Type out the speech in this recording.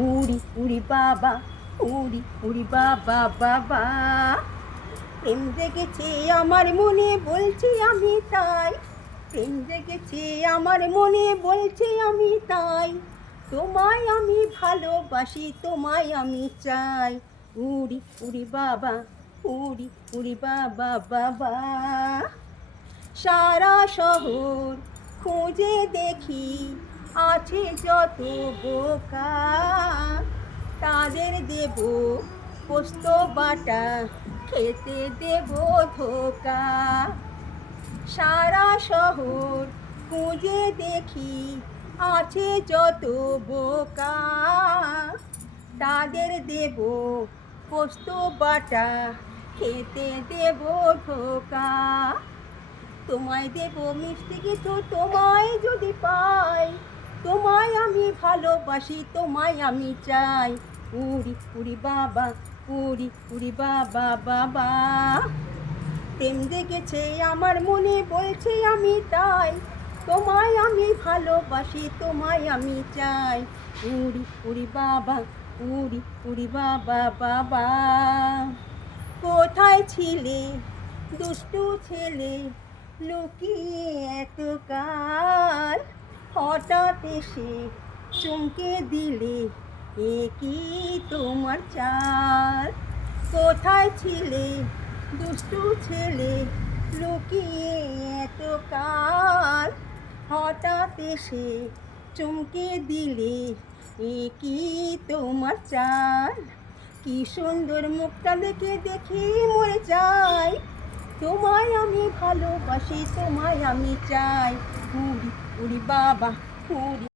উড়ি উড়ি বাবা, উড়ি উড়ি বাবা বাবা। প্রেম জেগেছে আমার মনে বলছি আমি তাই, প্রেম জেগেছে আমার মনে বলছি আমি তাই। তোমায় আমি ভালোবাসি, তোমায় আমি চাই। উড়ি উড়ি বাবা, উড়ি উড়ি বাবা বাবা। সারা শহর খুঁজে দেখি, আছে যত বোকা, তাদের দেব পোস্ত বাটা, খেতে দেব ধোকা। সারা শহর খুঁজে দেখি, আছে যত বোকা, তাদের দেব পোস্ত বাটা, খেতে দেব ধোকা। তোমায় দেব মিষ্টি কিছু, তোমায় যদি পাই, তোমায় আমি ভালোবাসি, তোমায় আমি চাই। উড়ি উড়ি বাবা, উড়ি উড়ি বাবা বাবা। প্রেম জেগেছে আমার মনে বলছি আমি তাই, তোমায় আমি ভালোবাসি, তোমায় আমি চাই। উড়ি উড়ি বাবা, উড়ি উড়ি বাবা বাবা। কোথায় ছিলে দুষ্টু ছেলে, লুকিয়ে এতকাল, হঠাৎ এসে চমকে দিলে, এ কি তোমার চাল? কোথায় ছিলে দুষ্টু ছেলে, লুকিয়ে এতকাল, হঠাৎ এসে চমকে দিলে, এ কি তোমার চাল? কি সুন্দর মুখটা দেখে মরে যাই, তোমায় আমি ভালোবাসি, তোমায় আমি চাই। উড়ি উড়ি বাবা, উড়ি।